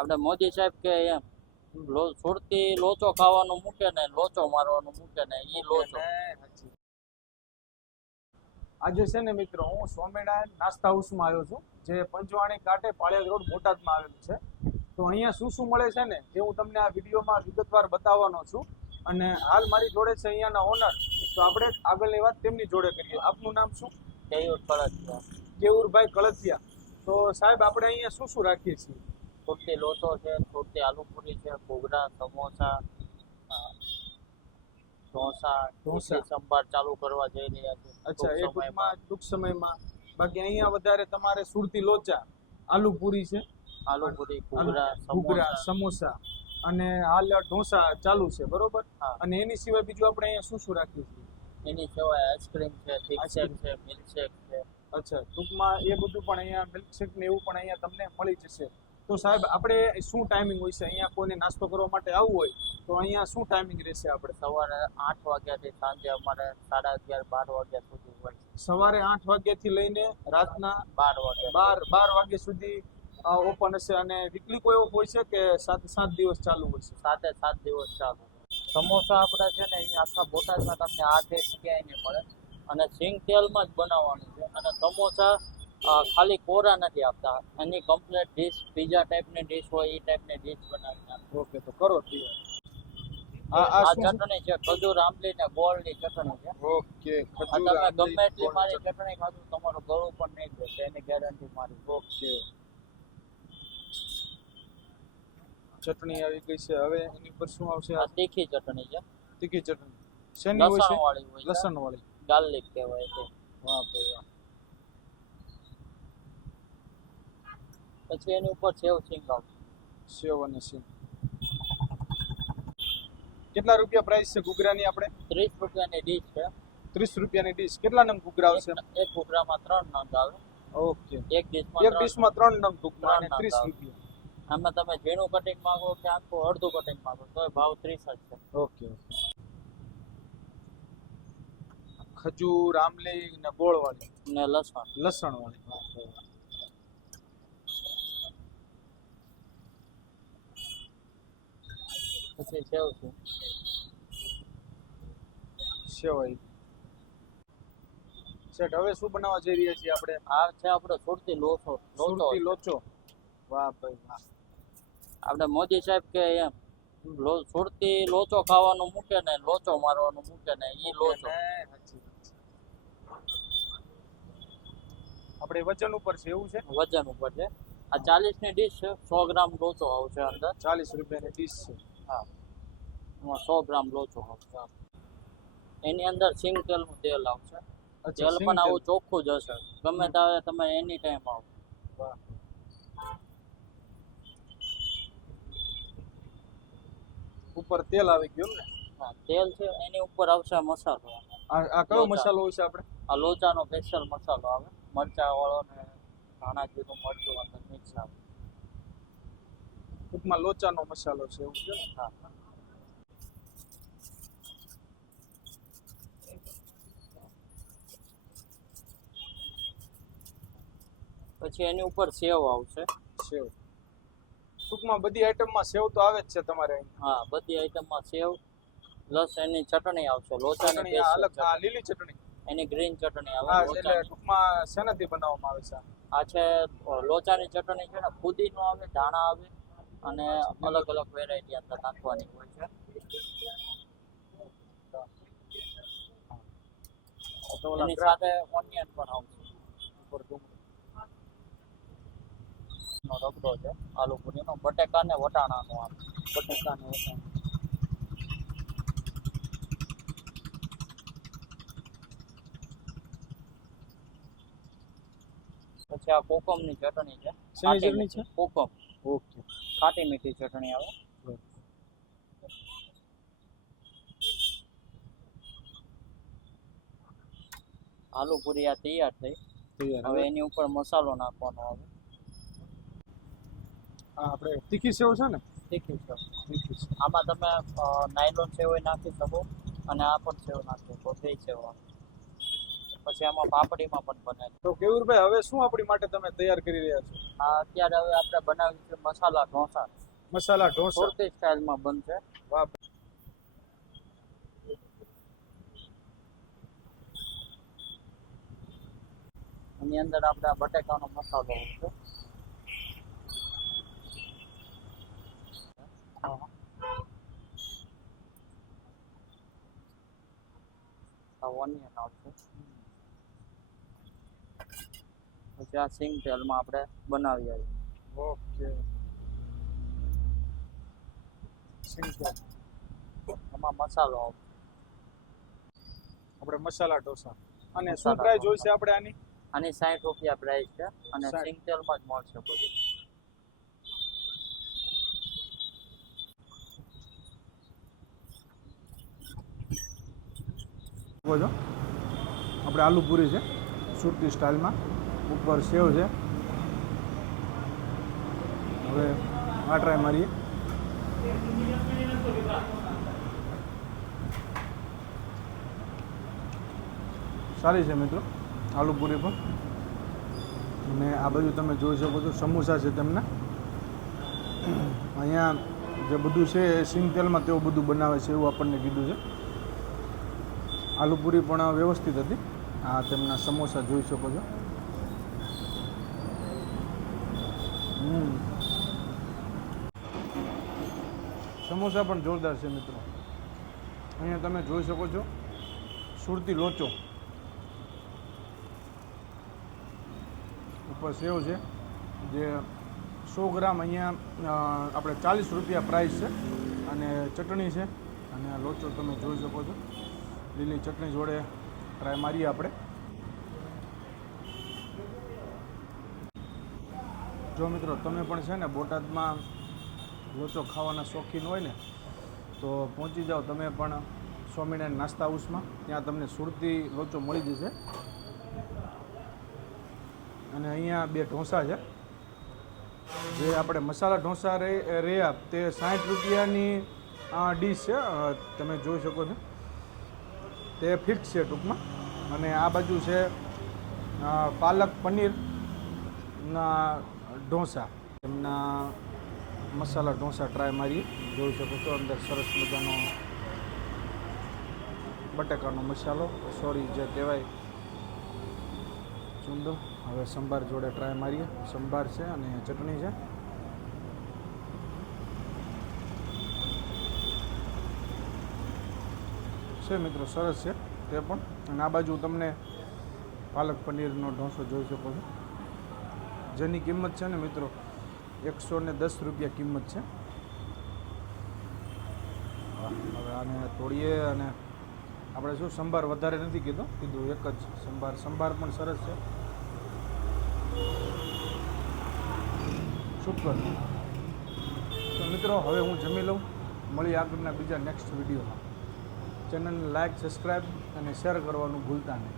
આપણે મોદી સાહેબ કે એમ સુરતી લોચો ખાવાનું મૂકે ને લોચો મારવાનું મૂકે ને ઈ લોચો. આજે છે ને મિત્રો, હું સ્વામિનારાયણ નાસ્તા હાઉસમાં આવ્યો છું, જે પંચવાણી કાંઠે પાળિયાદ રોડ બોટાદમાં આવેલું છે. તો અહીંયા શું શું મળે છે ને, જે હું તમને આ વિડીયોમાં વિગતવાર બતાવવાનો છું. અને હાલ મારી જોડે છે અહીંયાના ઓનર. તો આપણે આગળની વાત તેમની જોડે કરીએ. આપનું નામ શું? કેયુર કળશિયા. કેવુરભાઈ કળથિયા. તો સાહેબ, આપણે અહીંયા શું શું રાખીએ છીએ? સુરતી લોચો છે, સુરતી આલુપુરી છે, ઘૂઘરા, સમોસા, ઢોસા સંભાર ચાલુ કરવા જઈ રહ્યા છે. અચ્છા, એ ટૂંક સમયમાં. બાકી અહીંયા વધારે તમારે સુરતી લોચા, આલુપુરી છે, આલુપુરી, ઘૂઘરા, સમોસા અને હાલ ઢોસા ચાલુ છે, બરોબર? અને એની સિવાય બીજું આપણે અહીંયા શું શું રાખીએ છીએ? એની સિવાય આઈસ્ક્રીમ છે, થિક શેક છે, મિલ્કશેક છે. અચ્છા, ટૂંકમાં એ બધું પણ અહીંયા મિલ્કશેક ને એવું પણ અહીંયા તમને મળી જશે. તો સાહેબ, આપણે શું ટાઈમિંગ હોય છે અહીંયા કોઈને નાસ્તો કરવા માટે આવવું હોય તો અહીંયા શું ટાઈમિંગ રહેશે? આપણે સવારે 8 વાગ્યાથી સાંજે અમારે 11:30 12 વાગ્યા સુધી હોય. સવારે 8 વાગ્યાથી લઈને રાતના 12 વાગ્યા સુધી ઓપન હશે. અને વીકલી કોઈ ઓફ હોય છે કે 7 દિવસ ચાલુ હોય છે? 7 દિવસ ચાલુ. સમોસા આપણે છે ને એ આખા બોટાદમાં તમને આ ટેસ્ટ ક્યાંય નહીં મળે. અને સિંગ તેલમાં જ બનાવવાનું છે. અને સમોસા ખાલી કોરા નથી આપતા, એની કમ્પ્લીટ ડીશ, પીઝા ટાઈપની ડીશ હોય એ ટાઈપની ડીશ બનાવી. ઓકે, તો કરો. આ ચટણી છે ખજૂર આંબલી ને ગોળની ચટણી છે. ઓકે, તમે ગમે એટલી મારી ચટણી ખાધું તમારું ગળું પણ નહીં જશે, એની ગેરંટી મારી. ઓકે, ચટણી આવી ગઈ છે. હવે એની પર શું આવશે? આ તીખી ચટણી છે. તીખી ચટણી શેની હોય છે? લસણ વાળી હોય. લસણ વાળી, ગાર્લિક કહેવાય છે. વાહ ભાઈ વાહ. પછી એની ઉપર સેવ સિંગ આવશે. સેવ અને સિંગ. કેટલા રૂપિયા પ્રાઇસ છે ઘૂઘરાની? આપણે 30 રૂપિયાની ડીશ છે. 30 રૂપિયાની ડીશ. કેટલા નંગ ઘૂઘરા આવશે? એક ઘૂઘરામાં 3 નંગ આવે. ઓકે, એક ડીશમાં 3 નંગ ઘૂઘરા અને 30 રૂપિયા. આમાં તમે ઝીણું કટિંગ માંગો કે આખું અડધું કટિંગ માંગો તો ભાવ 30 જ છે. ઓકે, ખજૂર, આમલી ને ગોળ વાળી ને લસણ વાળી. પછી સેવ છે. સેવ આવી. સેટ, હવે શું બનાવવા જઈ રહ્યા છીએ આપણે? આ છે આપણો સુરતી લોચો. સુરતી લોચો. વાહ ભાઈ વાહ. આપણે મોદી સાહેબ કે એમ સુરતી લોચો ખાવાનું મૂકે ને લોચો મારવાનું મૂકે ને ઈ લોચો. આપણે વજન ઉપર છે એવું છે? વજન ઉપર છે. આ 40 ની ડીશ છે. 100 ગ્રામ લોચો આવશે અંદર. 40 રૂપિયાની ડીશ છે. હા, એમાં 100 ગ્રામ લોચો આવશે. એની અંદર સિંગ તેલનું તેલ આવશે. તેલ પણ આવું ચોખ્ખું જ હશે. ગમે ત્યારે તમે એની ટાઈમ આવો. ઉપર તેલ આવી ગયું ને? હા, તેલ છે. એની ઉપર આવશે મસાલો. આ કયો મસાલો હોય છે આપણે? આ લોચાનો સ્પેશિયલ મસાલો આવે. મરચા વાળો ને ધાણા જીરું મરચું અંદર મિક્સ આવે. ટૂંકમાં લોચાનો મસાલો છે એવું છે? હા. પછી એની ઉપર સેવ આવશે. સેવ. ટૂંકમાં બધી આઈટમમાં સેવ તો આવે જ છે તમારે? હા, બધી આઈટમમાં સેવ પ્લસ એની ચટણી આવશે. લોચાની અલગ, આ લીલી ચટણી, એની ગ્રીન ચટણી આવે. હા, એટલે ટૂંકમાં શેનાથી બનાવવામાં આવે છે? આ છે લોચાની ચટણી છે ને, ફુદીનો આવે, ધાણા આવે અને અલગ અલગ વેરાયટી અંદર નાખવાની હોય છે. એની સાથે ઓનિયન પણ આવશે. ઉપર ડુંગળી રગડો છે, આલુ પૂરીનો, બટેકા ને વટાણાનો આવે. બટેકા ને વટાણા. પછી આ કોકમની ચટણી છે. શેની ચટણી છે? કોકમ. ઓકે, ખાટી મીઠી ચટણી આવે. આલુ પૂરી આ તૈયાર થઈ. હવે એની ઉપર મસાલો નાખવાનો આવે. આપણે તીખી સેવ છે ને? તીખી સેવ. આમાં તમે નાયલોન સેવ નાખી શકો અને આ પણ સેવ નાખી શકો. બે સેવ આવે. પછી આમાં પાપડીમાં પણ બને છે. તો કેવુરભાઈ હવે શું આપણી માટે તમે તૈયાર કરી રહ્યા છો? આ અત્યારે હવે આપણે બનાવ્યું છે મસાલા ઢોસા. મસાલા ઢોસા. સુરતી સ્ટાઇલમાં બનશે. વાહ. એની અંદર આપણે આ બટેકાનો મસાલો છે. આ ઓનિયન આવશે. પછી આ સિંગ તેલમાં આપણે બનાવી આવીએ. ઓકે. સિંગતેલ. એમાં મસાલો આવશે. આપણે મસાલા ઢોસા. અને શું મસાલા પ્રાઇસ ઢોસા. જોઈશે આપણે આની? આની 60 રૂપિયા પ્રાઇસ છે અને 60. સિંગ તેલમાં જ મળશે બધું. જો આપણે આલુ પૂરી છે સુરતી સ્ટાઇલમાં, ઉપર સેવ છે. હવે આ ટ્રાય મારીએ. સારી છે મિત્રો આલુ પૂરી પણ. અને આ બાજુ તમે જોઈ શકો છો સમોસા છે તેમના. અહીંયા જે બધું છે એ સિંગ તેલમાં તેઓ બધું બનાવે છે એવું આપણને કીધું છે. આલુ પૂરી પણ વ્યવસ્થિત હતી. આ તેમના સમોસા જોઈ શકો છો. સમોસા પણ જોરદાર છે મિત્રો. અહીંયા તમે જોઈ શકો છો સુરતી લોચો, ઉપર સેવ છે જે 100 ગ્રામ અહીંયા આપણે 40 રૂપિયા પ્રાઇસ છે. અને ચટણી છે અને આ લોચો તમે જોઈ શકો છો. લીલી ચટણી જોડે ટ્રાય મારીએ આપણે. જો મિત્રો તમે પણ છે ને બોટાદમાં લોચો ખાવાના શોખીન હોય ને તો પહોંચી જાઓ તમે પણ સ્વામિનારાયણ નાસ્તા હાઉસમાં. ત્યાં તમને સુરતી લોચો મળી જશે. અને અહીંયા બે ઢોસા છે જે આપણે મસાલા ઢોસા રહ્યા તે 60 રૂપિયાની ડીશ છે. તમે જોઈ શકો છો તે ફિક્સ છે ટૂંકમાં. અને આ બાજુ છે પાલક પનીરના ઢોસા. એમના મસાલા ઢોસા ટ્રાય મારીએ. જોઈ શકો છો અંદર સરસ મજાનો બટેકાનો મસાલો, સોરી જે કહેવાય ચૂંદો. હવે સંભાર જોડે ટ્રાય મારીએ. સંભાર છે અને ચટણી છે મિત્રો, સરસ છે તે પણ. અને આ બાજુ તમને પાલક પનીરનો ઢોસો જોઈ શકો છો જેની કિંમત છે ને મિત્રો 110 રૂપિયા કિંમત છે. હવે આને તોડીએ. અને આપણે શું સંભાર વધારે નથી કીધું એક જ સંભાર પણ સરસ છે. સુપર. તો મિત્રો હવે હું જમી લઉં. મળીએ આગળના બીજા નેક્સ્ટ વિડીયોમાં. ચેનલને લાઇક, સબસ્ક્રાઈબ અને શેર કરવાનું ભૂલતા નહીં.